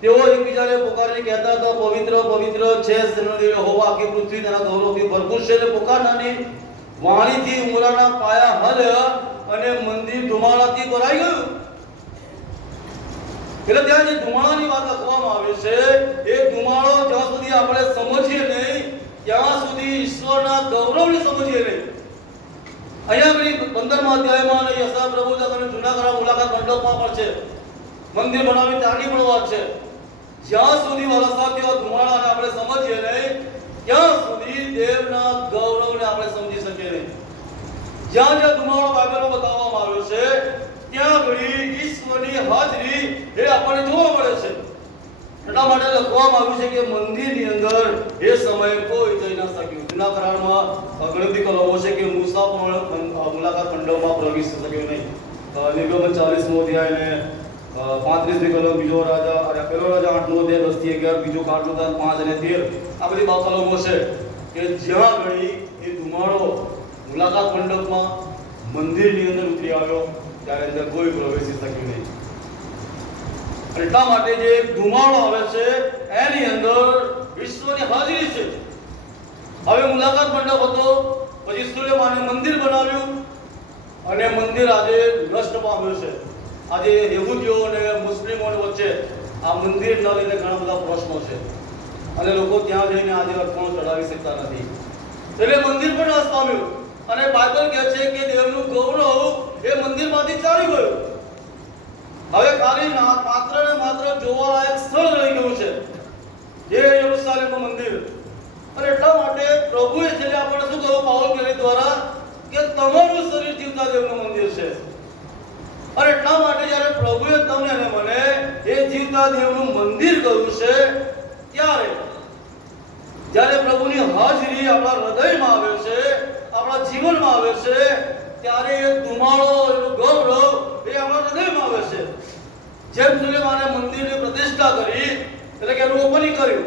તેઓ એકબીજાને પોકારીને કહેતા હતા, પવિત્ર પવિત્ર છે યહોવા, આખી પૃથ્વી તેના ગૌરવથી ભરપૂર છે. પોકારનાની વાણીથી ઉમરાના પાયા હલ્યા અને મંદિર ધુમાડાથી ભરાઈ ગયું. એટલે ત્યાં જે ધુમાડાની વાત લખવામાં આવે છે એ ધુમાડો જ્યાં સુધી આપણે સમજીએ નહીં ત્યાં સુધી ઈશ્વરના ગૌરવને સમજીએ નહીં. અહીંયા આગળ 15મા અધ્યાયમાં અને યશાયા પ્રભુ તમે જૂના કરાર મુલાકાત મંડપમાં પણ છે, મંદિર બનાવી ત્યાંની પણ વાત છે. જ્યાં સુધી વાલા સાથીઓ ધુમાડાને આપણે સમજીએ નહીં ત્યાં સુધી દેવના ગૌરવને આપણે સમજી શકીએ નહીં. જ્યાં જ્યાં ધુમાડો બાઇબલમાં બતાવવામાં આવ્યો છે ત્યાં આગળ ઈશ્વરની હાજરી એ આપણને જોવા મળે છે. એટલા માટે લખવામાં આવ્યું છે કે મંદિરની અંદર એ સમયે કોઈ જઈ ન શક્યું. જૂના કરારમાં ઘણી બધી કલમો છે કે મૂસા પણ મુલાકાત મંડપમાં પ્રવેશી શક્યો નહીં. નિર્ગમન 40મો અધ્યાય ને 35મી કલમ, બીજો રાજા અને પહેલો રાજા 8નો અધ્યાય 10 થી 11, બીજો કાળવૃતાંત 5 અને 13. આ બધી કલમો છે કે જ્યાં આગળ એ ધુમાડો મુલાકાત મંડપમાં મંદિરની અંદર ઉતરી આવ્યો ત્યારે અંદર કોઈ પ્રવેશી શક્યું નહીં. એટલા માટે જે ધુમાડો આવે છે એની અંદર વિશ્વની હાજરી છે. હવે મુલાકાત મંડપ હતો, પછી સુલેમાને મંદિર બનાવ્યું અને મંદિર આજે નષ્ટ પામ્યું છે. આજે યહૂદીઓ અને મુસ્લિમો વચ્ચે આ મંદિરના લઈને ઘણા બધા પ્રશ્નો છે અને લોકો ત્યાં જઈને આજે અર્પણો ચડાવી શકતા નથી. એટલે મંદિર પણ નાશ પામ્યું અને બાઇબલ કહે છે કે દેવનું ગૌરવ એ મંદિરમાંથી ચાલી ગયું. હવે ખાલી માત્ર ને માત્ર જોવાલાયક સ્થળ રહી ગયું છે એ યરુશલેમનું મંદિર. અને એટલા માટે પ્રભુએ છેલ્લે આપણને શું કહ્યું પાઉલ કેલી દ્વારા કે તમારું શરીર જીવતા દેવનું મંદિર છે. અને એટલા માટે જ્યારે પ્રભુએ તમને અને મને એ જીવતા દેવનું મંદિર કહ્યું છે ત્યારે જ્યારે પ્રભુની હાજરી આપણા હૃદયમાં આવે છે, આપણા જીવનમાં આવે છે ત્યારે એ ધુમાડો એનું ગૌરવ એ આપણા હૃદયમાં આવે છે. જેમ સુલેમાને મંદિરની પ્રતિષ્ઠા કરી એટલે કે એનું ઓપનિંગ કર્યું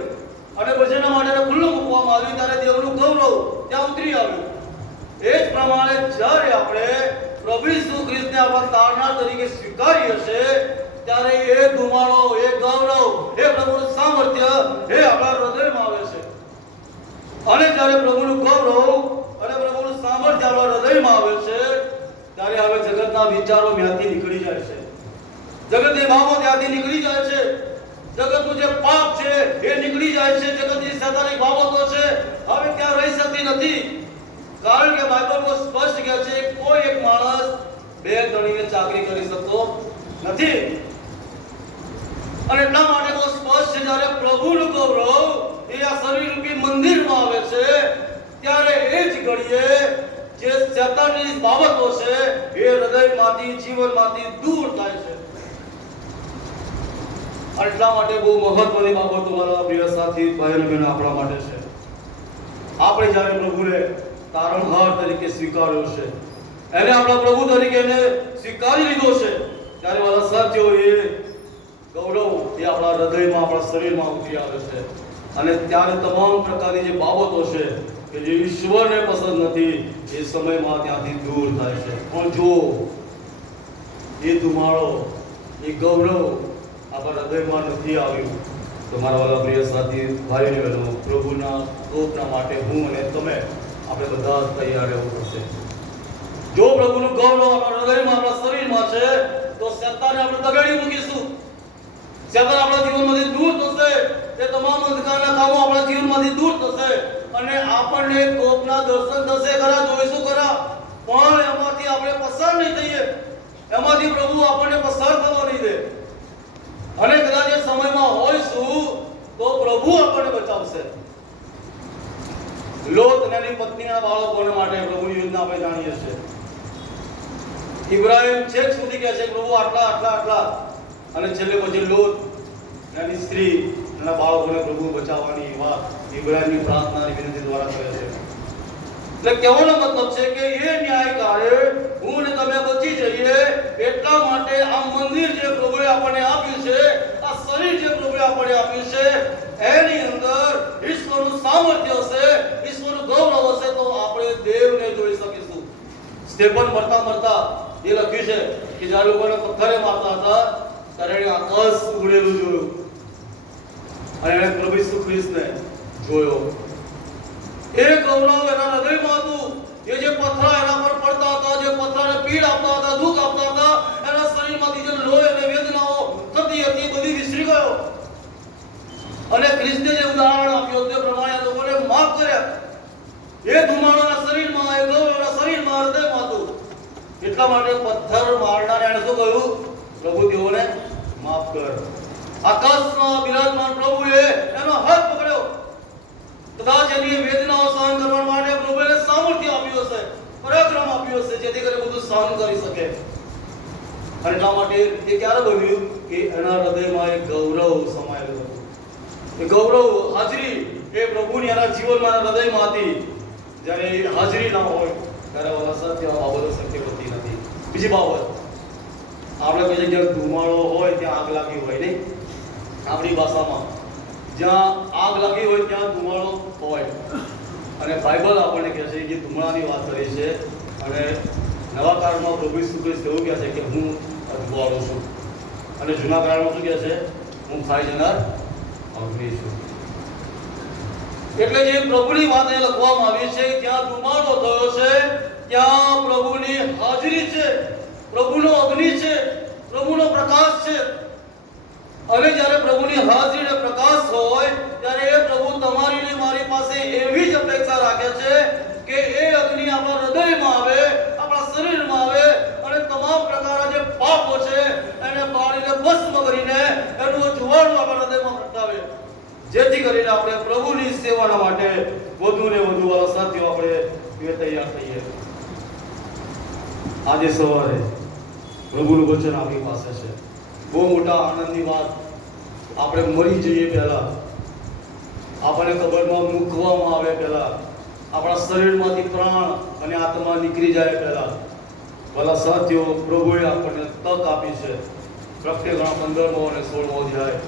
અને પછી એના માટે ખુલ્લું મૂકવામાં આવ્યું ત્યારે દેવનું ગૌરવ ત્યાં ઉતરી આવ્યું. એ જ પ્રમાણે જ્યારે આપણે પ્રભુ ઈસુ ખ્રિસ્તને આપણા તારનાર તરીકે સ્વીકારી હશે ત્યારે એ ધુમાડો, એ ગૌરવ, એ પ્રભુનું સામર્થ્ય એ આપણા હૃદયમાં આવે છે. અને જ્યારે પ્રભુનું ગૌરવ અને પ્રભુનું સામર્થ્ય આપણા હૃદયમાં આવે છે ત્યારે હવે જગતના વિચારો ત્યાંથી નીકળી જાય છે, જગતની બાબતો ત્યાંથી નીકળી જાય છે, જગતનું જે પાપ છે એ નીકળી જાય છે, જગતની સૈતાનિક બાબતો છે હવે ત્યાં રહી શકતી નથી. કારણ કે બાઇબલમાં સ્પષ્ટ કહે છે કોઈ એક માણસ બે ધણીને ચાકરી કરી શકતો નથી. અને એટલા માટે બહુ સ્પષ્ટ છે જ્યારે પ્રભુનું ગૌરવ એ આ શરીરરૂપી મંદિરમાં આવે છે ત્યારે એ જ ઘડીએ જે શૈતાનની બાબતો છે એ હૃદયમાંથી, જીવનમાંથી દૂર થાય છે. એટલા માટે બહુ મહત્વની બાબતો મારા પ્રિય સાથી ભાઈ અને બહેનો આપણા માટે છે. આપણે જ્યારે પ્રભુને તારણહાર તરીકે સ્વીકાર્યો છે, એને આપણા પ્રભુ તરીકે એને સ્વીકારી લીધો છે ત્યારે મારા સાથીઓ એ ગૌરવ એ આપણા હૃદયમાં, આપણા શરીરમાં ઉતરી આવે છે. અને ત્યારે તમામ પ્રકારની જે બાબતો છે કે જે ઈશ્વરને પસંદ નથી એ સમયમાં ત્યાંથી દૂર થાય છે. પણ જો એ ધુમાડો, એ ગૌરવ આપણા હૃદયમાં નથી આવ્યું તો મારા વાલા પ્રિય સાથી ભાઈ અને બહેનો, પ્રભુના કોપના માટે હું અને તમે આપણે બધા જ તૈયાર રહેવું પડશે. જો પ્રભુનું ગૌરવ આપણા હૃદયમાં, આપણા શરીરમાં છે તો શૈતાનને આપણે દગાડી મૂકીશું, શૈતાન આપણા જીવનમાંથી દૂર થશે, એ તમામ અંધકારના કામો આપણા જીવનમાંથી દૂર થશે અને આપણને કોપના દર્શન થશે ખરા, જોઈશું ખરા, પણ એમાંથી આપણે પસાર નહીં થઈએ, એમાંથી પ્રભુ આપણને પસાર થવા નહીં દે. અને કદાચ એ સમયમાં હોઈશું તો પ્રભુ આપણને બચાવશે. લોત અને એની પત્નીના બાળકોને માટે પ્રભુની યોજના આપણે જાણીએ છીએ. ઇબ્રાહિમ છેક સુધી કહે છે પ્રભુ આટલા આટલા આટલા, અને છેલ્લે પછી લોત એની સ્ત્રી અને બાળકોને પ્રભુ બચાવવાની વાત ઇબ્રાહિમની પ્રાર્થનાની વિનંતી દ્વારા કરે છે. એટલે કહેવાનો મતલબ છે કે એ ન્યાયકારે હું ને તમે બચી જઈએ એટલા માટે આ મંદિર જે પ્રભુએ આપણને આપ્યું છે, આ શરીર જે પ્રભુએ આપણને આપ્યું છે એની અંદર ઈશ્વરનું સામર્થ્ય હશે, ઈશ્વરનું ગૌરવ હશે તો આપણે દેવને જોઈ શકીશું. સ્ટેફન મરતા એ લખ્યું છે કે જ્યારે લોકોને પથ્થરે મારતા હતા ત્યારે એણે આકાશ ઉઘડેલું જોયું અને એણે પ્રભુ ઈસુ ખ્રિસ્તને જોયો. એ ગૌરવ એના હૃદયમાં હતું. એ જે પથરા એના પર પડતા હતા, જે પથરાને પીડ આપતા હતા, દુઃખ આપતા હતા, એના શરીરમાંથી જે લોહી અને વેદનાઓ થતી હતી બધી વિસરી ગયો અને ખ્રિસ્તે જે ઉદાહરણ આપ્યું તે પ્રમાણે લોકોને માફ કર્યા. એ ધુમાડાના શરીરમાં, એ ગૌરવના શરીરમાં, હૃદયમાં હતું. એટલા માટે પથ્થર મારનારે એણે શું કહ્યું? પ્રભુ તેઓને માફ કર. આકાશમાં બિરાજમાન પ્રભુએ એનો હાથ પકડ્યો. કદાચ એની વેદનાઓ સહન કરવા માટે પ્રભુએ સામર્થ્ય આપ્યું હશે, પરાક્રમ આપ્યું હશે જેથી કરીને બધું સહન કરી શકે. અને એટલા માટે એ ક્યારે બન્યું કે એના હૃદયમાં એક ગૌરવ સમાયેલું હતું. એ ગૌરવ, હાજરી એ પ્રભુની એના જીવનમાં, એના હૃદયમાં હતી. જ્યારે એ હાજરી ના હોય ત્યારે ઓલા સત્ય બાબતો શક્ય બનતી નથી. બીજી બાબત, આપણે કોઈ જગ્યાએ ધુમાડો હોય ત્યાં આગ લાગી હોય નહીં, આપણી ભાષામાં જ્યાં આગ લાગી હોય ત્યાં ધુમાડો હોય. અને બાઇબલ આપણને કહે છે કે ધુમાડાની વાત કરી છે અને નવા કાળમાં પ્રભુ ઈસુ ખ્રિસ્ત એવું કહે છે કે હું ધુમાડો છું અને જૂના કાળમાં શું કહે છે? હું ખાઈ જનાર અગ્નિ છું. એટલે જે પ્રભુની વાત એ લખવામાં આવી છે ત્યાં ધુમાડો થયો છે, ત્યાં પ્રભુની હાજરી છે, પ્રભુનો અગ્નિ છે, પ્રભુનો પ્રકાશ છે. અને જ્યારે પ્રભુની હાજરી અને પ્રકાશ હોય ત્યારે એ પ્રભુ તમારી ને મારી પાસે એવી જ અપેક્ષા રાખે છે કે એ અગ્નિ આપણા હૃદયમાં આવે, આપણા શરીરમાં આવે અને તમામ પ્રકારના જે પાપો છે એને બાળીને ભસ્મ કરીને એનું જુવાળું આપણા હૃદયમાં પ્રગટાવે, જેથી કરીને આપણે પ્રભુની સેવાના માટે વધુ ને વધુ વાળા સાથીઓ આપણે તૈયાર થઈએ. આજે સવારે પ્રભુનું વચન આપણી પાસે છે. બહુ મોટા આનંદની વાત, આપણે મરી જઈએ પહેલા, આપણને કબરમાં મૂકવામાં આવે પહેલા, આપણા શરીરમાંથી પ્રાણ અને આત્મા નીકળી જાય પહેલા ભલા સાથીઓ પ્રભુએ આપણને તક આપી છે. પ્રકટીકરણ 15મો અને 16મો અધ્યાય.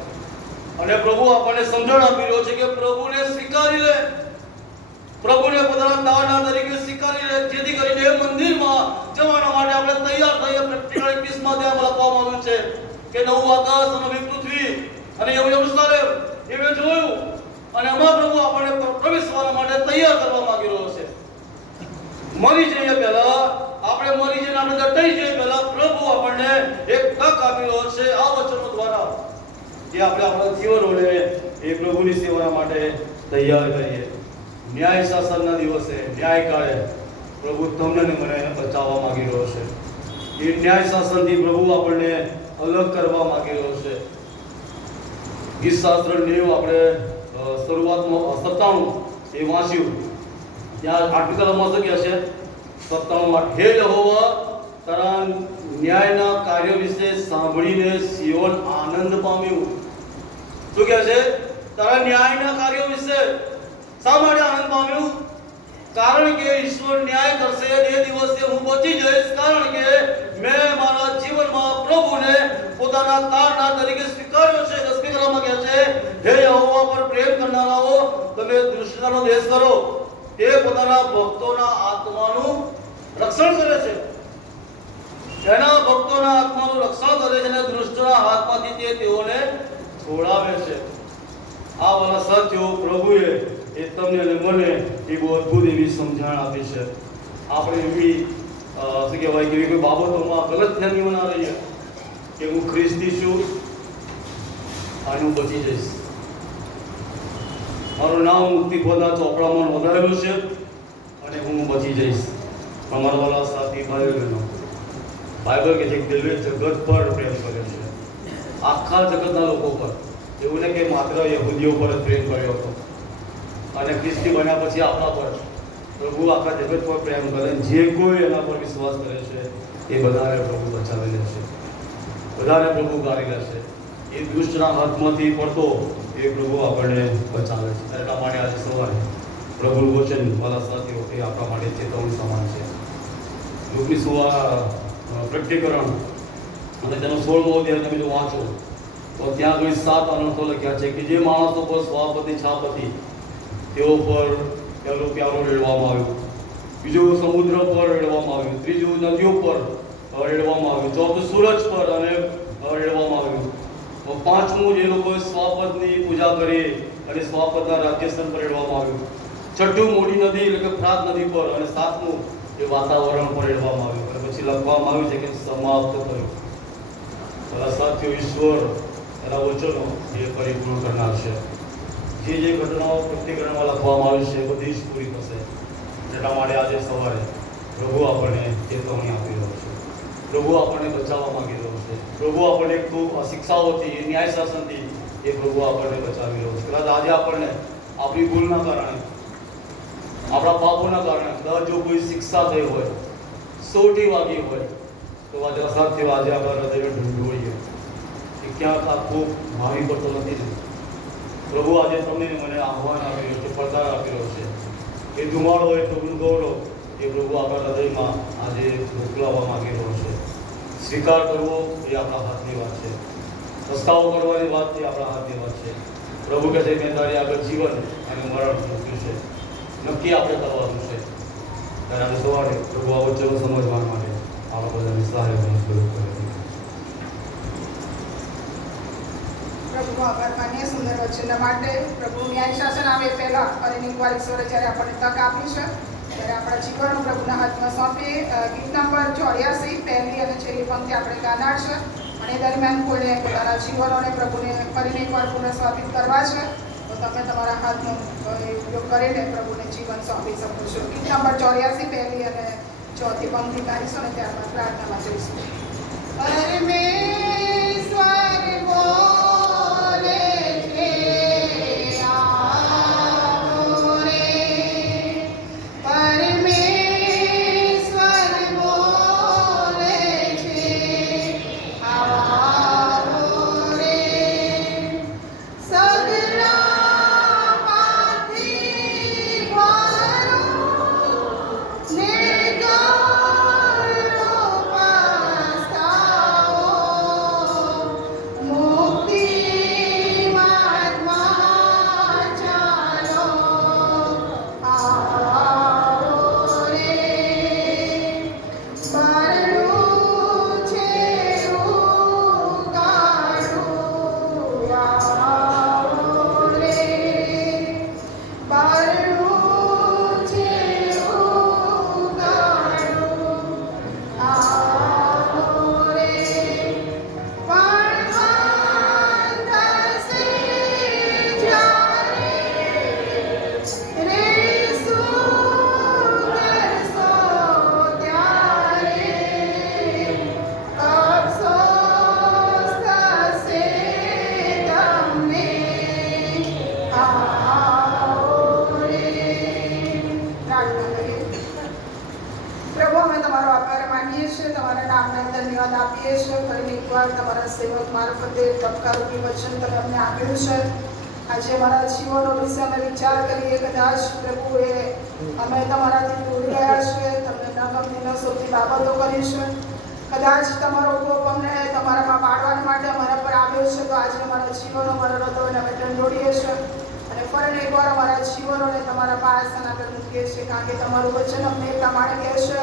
અને પ્રભુ આપણને સમજણ આપી રહ્યો છે કે પ્રભુને સ્વીકારી લે પ્રભુને પોતાના દાવના તરીકે સ્વીકારી લે, જેથી કરીને એ મંદિરમાં જવાના માટે આપણે તૈયાર થઈએ. પ્રેક્ટિકલ 21 માં ત્યાં લખવામાં આવ્યું છે કે નવું આકાશ અને નવી પૃથ્વી અને એવું યરુશલેમ એ મેં જોયું અને એમાં પ્રભુ આપણને પ્રવેશવા માટે તૈયાર કરવા માંગી રહ્યો છે. મરી જઈએ પહેલા, આપણે મરી જઈને આપણે દટાઈ જઈએ પહેલા પ્રભુ આપણને એક તક આપી રહ્યો છે આ વચનો દ્વારા, જે આપણે આપણા જીવનોને એ પ્રભુની સેવા માટે તૈયાર કરીએ. ન્યાય શાસનના દિવસે, ન્યાય કાળે પ્રભુ તમને ને મને બચાવવા માંગી રહ્યો છે. એ ન્યાય શાસનથી પ્રભુ આપણને અલગ કરવા માંગી રહ્યો છે. ગીત શાસ્ત્ર 90 આપણે શરૂઆતમાં 97 એ વાંચ્યું. ત્યાં આર્ટિકલમાં શું કહે છે 97 માં, હે યહોવા, તારા ન્યાયના કાર્ય વિશે સાંભળીને સિયોન આનંદ પામ્યું. શું કહે છે? તારા ન્યાયના કાર્યો વિશે શા માટે આનંદ પામ્યું? કારણ કે ઈશ્વર ન્યાય કરશે એ દિવસે હું બચી જઈશ, કારણ કે મેં મારા જીવનમાં પ્રભુને પોતાના તારનાર તરીકે સ્વીકાર્યો છે. સ્પીકરમાં કહે છે, હે યહોવા પર પ્રેમ કરનારાઓ, તમે દુષ્ટતાનો દેશ કરો. તે પોતાના ભક્તોના આત્માનું રક્ષણ કરે છે. એના ભક્તોના આત્માનું રક્ષણ કરે છે અને દુષ્ટના હાથમાંથી તે તેઓને છોડાવે છે. આ વાલા સત્યો પ્રભુએ એ તમને અને મને એ બહુ અદ્ભુત એવી સમજણ આપી છે. આપણે એવી શું કહેવાય કે એવી કોઈ બાબતોમાં ગલતફહેમી ના રહીએ કે હું ખ્રિસ્તી છું અને હું બચી જઈશ. મારું નામ મુક્તિપદના ચોપડામાં નોંધાયેલું છે અને હું બચી જઈશ. પણ મારા વાલા સાથી ભાઈઓ બહેનો, બાઇબલ કે જે દિલવે જગત પર પ્રેમ કરે છે, આખા જગતના લોકો પર. એવું ને કે માત્ર યહૂદીઓ પર જ પ્રેમ કર્યો હતો અને ખ્રિસ્તી બન્યા પછી આપણા પર. પ્રભુ આખા જગત પર પ્રેમ કરે. જે કોઈ એના પર વિશ્વાસ કરે છે એ બધાને પ્રભુ બચાવી લે છે, બધાને પ્રભુ ગાળી લે છે. એ દુષ્ટના હાથમાંથી પડતો એ પ્રભુ આપણને બચાવે છે. એટલા માટે આજે સવારે પ્રભુનું વચન વાલા સાથીઓ એ આપણા માટે ચેતવણી સમાન છે. લુકની પ્રકટીકરણ અને તેનો 16મો અધ્યાય તમે જો વાંચો તો ત્યાં કોઈ 7 અનર્થો લખ્યા છે કે જે માણસો પર સ્વાપતિ છાપ હતી તેઓ પર પહેલું પ્યારો રેડવામાં આવ્યું, બીજું સમુદ્ર પર રેડવામાં આવ્યું, ત્રીજું નદીઓ પર રેડવામાં આવ્યું, ચોથું સૂરજ પર અને રેડવામાં આવ્યું, પાંચમું જે લોકોએ સ્વાપદની પૂજા કરી અને સ્વાપદના રાજ્યસ્થાન પર રેડવામાં આવ્યું, છઠ્ઠું મોટી નદી એટલે કે ફ્રાત નદી પર, અને સાતમું એ વાતાવરણ પર રેડવામાં આવ્યું. અને પછી લખવામાં આવ્યું છે કે સમાપ્ત થયું. સાથીઓ, ઈશ્વર એના વચનો એ પરિપૂર્ણ કરનાર છે. જે ઘટનાઓ પ્રતિકરણમાં લખવામાં આવી છે બધી જ પૂરી થશે. એટલા માટે આજે સવારે પ્રભુ આપણને ચેતવણી આપી રહ્યો છે, પ્રભુ આપણને બચાવવા માંગી રહ્યો છે, પ્રભુ આપણને ખૂબ શિક્ષાઓથી, ન્યાય શાસનથી એ પ્રભુ આપણને બચાવી રહ્યો છે. કદાચ આજે આપણને આપણી ભૂલના કારણે, આપણા પાપોના કારણે કદાચ જો કોઈ શિક્ષા થઈ હોય, સોટી વાગી હોય, તો આજે અસાધ્ય આજે આપણા હૃદયને ઢૂંઢોળીએ કે ક્યાંક આ ખૂબ ભારી પડતો નથી ને. પ્રભુ આજે તમને મને આહ્વાન આપી રહ્યો છે, પડકાર આપી રહ્યો છે. એ ધુમાડો હોય પ્રભુનું ગૌરવ એ પ્રભુ આપણા હૃદયમાં આજે મોકલાવવા માંગી રહ્યો છે. સ્વીકાર કરવો એ આપણા હાથની વાત છે, પસ્તાવો કરવાની વાત એ આપણા હાથની વાત છે. પ્રભુ કહે છે મેં તારી આગળ જીવન અને મરણ મૂક્યું છે, નક્કી આપણે કરવાનું છે. ત્યારે આજે સવારે પ્રભુ આ વચનો સમજવા માટે આપણા બધાને સહાય જરૂર કરે. પ્રભુનો આભાર માનીએ સુંદર વચનના માટે. પ્રભુ ન્યાય શાસન આવે પહેલા અને એકવાર ઈશ્વરે જ્યારે આપણને તક આપી છે ત્યારે આપણા જીવનો પ્રભુના હાથમાં સોંપીએ. ગીત નંબર 84 પહેલી અને છેલ્લી પંક્તિ આપણે ગાનાર છે અને એ દરમિયાન કોઈને પોતાના જીવનોને પ્રભુને ફરીને એકવાર પુનઃસ્થાપિત કરવા છે તો તમે તમારા હાથનો ઉપયોગ કરીને પ્રભુને જીવન સોંપી શકો છો. ગીત નંબર 84 પહેલી અને ચોથી પંક્તિ ગાઈશું અને ત્યારબાદ પ્રાર્થનામાં જઈશું. પરમેશ્વર બોલે છે આવો રે, પરમેશ્વર બોલે છે આવો રે, સગડા પાથી ભરો ને ગાળો પસ્તાવો આપીએ છીએ. ફરી એકવાર તમારા સેવક મારફતે ટપકારૂપી વચન તમે અમને આપ્યું છે. આજે અમારા જીવનો વિશે અમે વિચાર કરીએ, કદાચ પ્રભુ અમે તમારાથી દૂર ગયા છે, તમને ન ગમતી ન સૌથી બાબતો કરી છે, કદાચ તમારો કોપ અમને તમારામાં પાડવા માટે અમારા પર આવ્યો છે, તો આજે અમારા જીવનો અમારા હૃદયને અમે ઢંઢોળીએ છીએ અને ફરી એકવાર અમારા જીવનોને તમારા પાસના આગળ મૂકીએ છીએ, કારણ કે તમારું વચન અમને એ પ્રમાણે કહે છે.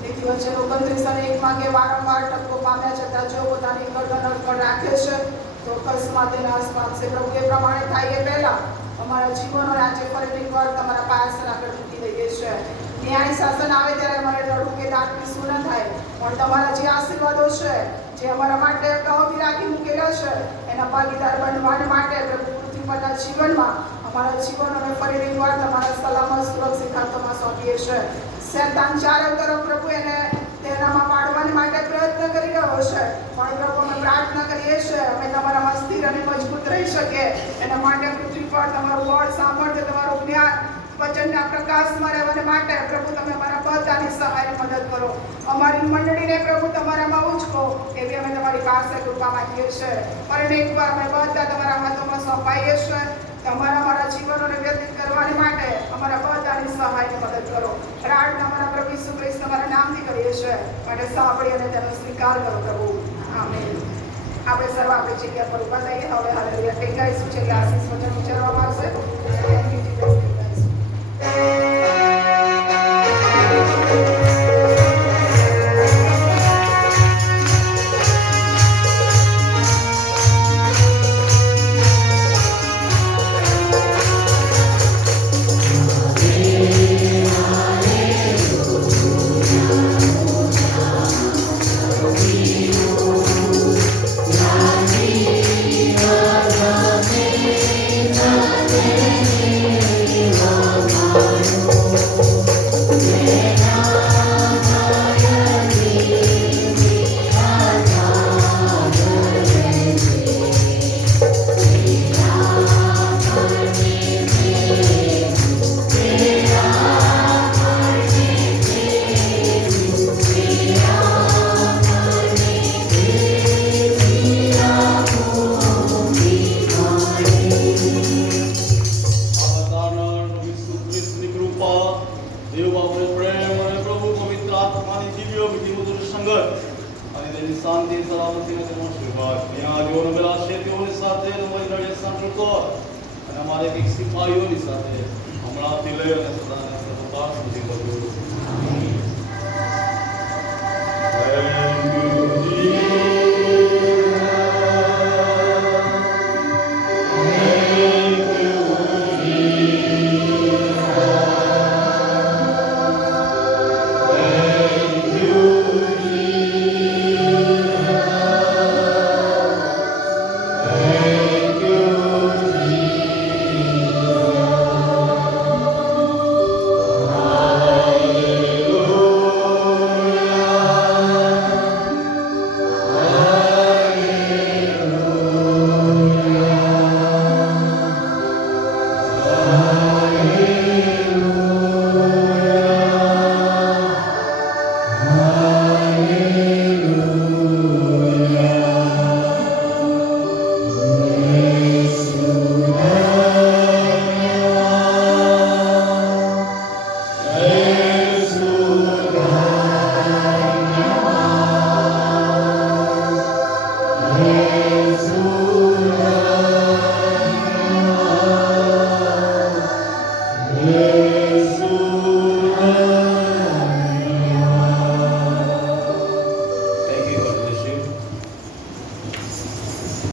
નીતિ વચન 29 અને 1 માં કે વારંવાર ટપકો પામ્યા છતાં જો પોતાની ગરદન અડકણ રાખે છે તો અકસ્માત તેના નાશ પામશે. પ્રભુ એ પ્રમાણે થાય એ પહેલા અમારા જીવનોને આજે ફરી એકવાર તમારા પાસના આગળ મૂકી દઈએ છીએ. ન્યાય શાસન આવે ત્યારે અમારે રડવું કે દાંત પીસવું ન થાય, પણ તમારા જે આશીર્વાદો છે, જે અમારા માટે કહી રાખી મૂકેલા છે, એના ભાગીદાર બનવા માટે પ્રભુ પૃથ્વી પરના જીવનમાં અમારા જીવનોને ફરી એકવાર તમારા સલામત સુરક્ષિત હાથોમાં સોંપીએ છીએ. શૈતાન ચારે તરફ પ્રભુ એને તેનામાં પાડવા માટે પ્રયત્ન કરી રહ્યો છે, પણ પ્રભુ અમે પ્રાર્થના કરીએ છીએ અમે તમારામાં સ્થિર અને મજબૂત રહી શકીએ એના માટે પૃથ્વી પર તમારું વડ સાંભળતે તમારું જ્ઞાન વચનના પ્રકાશમાં રહેવા માટે પ્રભુ તમે અમારા બધાની સહાયની મદદ કરો. અમારી મંડળીને પ્રભુ તમારામાં ઉચકો એવી અમે તમારી પાસે કૃપા માંગીએ છીએ. અને એકવાર અમે બધા તમારા હાથોમાં સોંપાઈએ છીએ. તમારા અમારા જીવનોને વ્યતીત કરવાની માટે અમારા બધાની સહાયની મદદ કરો. પ્રાર્થના અમારા પ્રભુ ઈસુ ખ્રિસ્ત તમારા નામથી કરીએ છીએ, માટે સાંભળી અને તેનો સ્વીકાર કરો પ્રભુ. આમેન. આપણે સર્વ આપણી જગ્યા પર ઉભા થઈએ. હવે હાલેલુયા ટેકાઈશું છે કે આશીષ વચન ઉચ્ચારવામાં આવશે. Thank you Jesus. અને અમારે કંઈક સિપાહીઓની સાથે હમણાંથી લઈ અને સદાને સર્વકાળ સુધી બધું